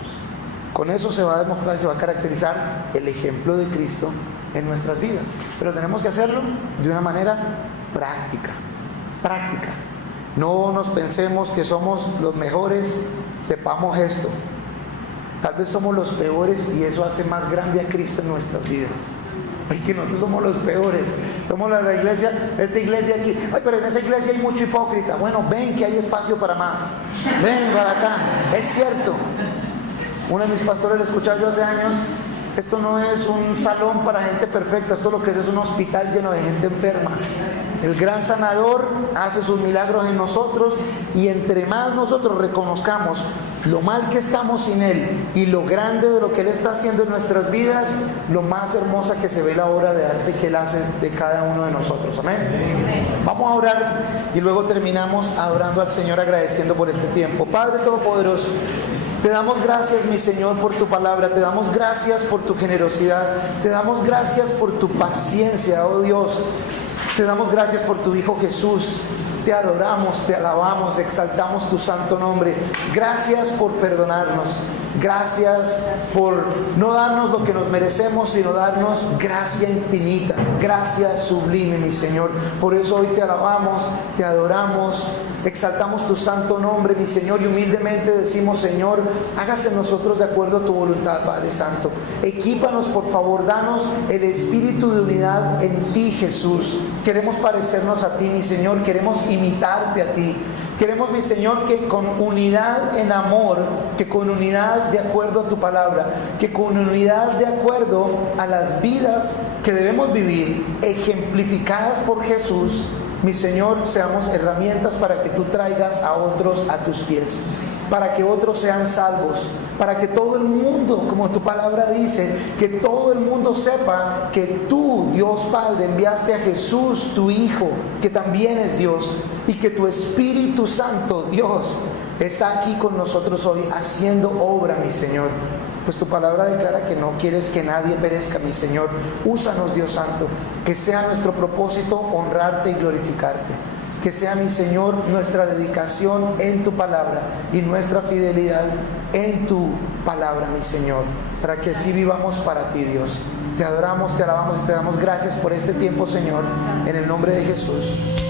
Con eso se va a demostrar y se va a caracterizar el ejemplo de Cristo en nuestras vidas. Pero tenemos que hacerlo de una manera práctica. No nos pensemos que somos los mejores, sepamos esto. Tal vez somos los peores y eso hace más grande a Cristo en nuestras vidas. Que nosotros somos los peores. Somos la iglesia, esta iglesia aquí. Pero en esa iglesia hay mucho hipócrita. Bueno, ven que hay espacio para más. Ven para acá. Es cierto. Uno de mis pastores le escuchaba yo hace años: esto no es un salón para gente perfecta, esto lo que es un hospital lleno de gente enferma. El gran sanador hace sus milagros en nosotros, y entre más nosotros reconozcamos lo mal que estamos sin Él y lo grande de lo que Él está haciendo en nuestras vidas, lo más hermosa que se ve la obra de arte que Él hace de cada uno de nosotros. Amén. Vamos a orar y luego terminamos adorando al Señor, agradeciendo por este tiempo. Padre Todopoderoso, te damos gracias, mi Señor, por tu palabra. Te damos gracias por tu generosidad. Te damos gracias por tu paciencia, oh Dios. Te damos gracias por tu Hijo Jesús. Te adoramos, te alabamos, exaltamos tu santo nombre. Gracias por perdonarnos. Gracias por no darnos lo que nos merecemos, sino darnos gracia infinita, gracia sublime, mi Señor. Por eso hoy te alabamos, te adoramos, exaltamos tu santo nombre, mi Señor, y humildemente decimos: Señor, hágase en nosotros de acuerdo a tu voluntad, Padre Santo. Equípanos, por favor, danos el espíritu de unidad en ti, Jesús. Queremos parecernos a ti, mi Señor, queremos imitarte a ti. Queremos, mi Señor, que con unidad en amor, que con unidad de acuerdo a tu palabra, que con unidad de acuerdo a las vidas que debemos vivir, ejemplificadas por Jesús, mi Señor, seamos herramientas para que tú traigas a otros a tus pies, para que otros sean salvos, para que todo el mundo, como tu palabra dice, que todo el mundo sepa que tú, Dios Padre, enviaste a Jesús, tu Hijo, que también es Dios, y que tu Espíritu Santo, Dios, está aquí con nosotros hoy haciendo obra, mi Señor. pues tu palabra declara que no quieres que nadie perezca, mi Señor. Úsanos, Dios Santo, que sea nuestro propósito honrarte y glorificarte. Que sea, mi Señor, nuestra dedicación en tu palabra y nuestra fidelidad en tu palabra, mi Señor, para que así vivamos para ti, Dios. Te adoramos, te alabamos y te damos gracias por este tiempo, Señor, en el nombre de Jesús.